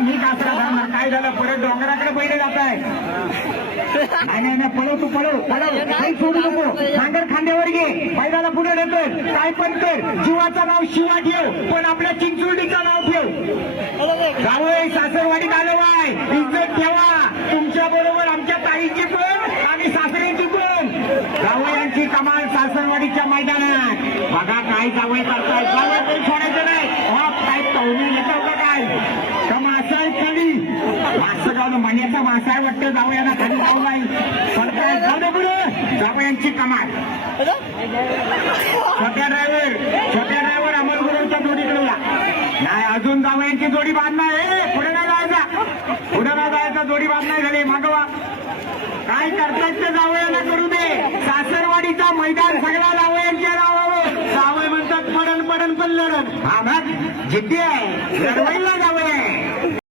मी कासरा घालणार काय झालं? परत डोंगराकडे पहिले जात आहे नाही नाही नाही पळव तू पळव पळव. काही सोडू नको. नांगर खांद्यावर घे बैलाला पुढे ढकल. काय पण कर. जीवाचं नाव शिवा ठेव पण आपल्या चिंचुर्डीचं नाव ठेव. जावय सासरवाडीत आलो आहे इज्जत ठेवा. तुमच्या बरोबर आमच्या ताईची पण आणि सासऱ्यांची पण. जावयांची कमाल सासरवाडीच्या मैदानात. बघा काय जावय करताय जावय काही सोडायचं नाही हा काय तवणी येतो का काय का मासा आहे खाली मासा आहे वाटतं जावयांना खाली जाऊ नाही पुढे. जावयांची कमाल. छोट्या ड्रायव्हर छोट्या ड्रायव्हर अमर गुरुच्या जोडीकडे या. नाही अजून जावयांची जोडी बांधणार आहे. पुढे नाही जायचा. पुढे नाही जायचा जोडी बांध नाही झाली. मागवा. काय करतायत ते जावयांना करू दे. सासरवाडीचा मैदान सगळ्या जावयांच्या नावावर. जावय म्हणतात पडन पडन पण लढत हा मग जिद्दी आहे. लढवायला जावं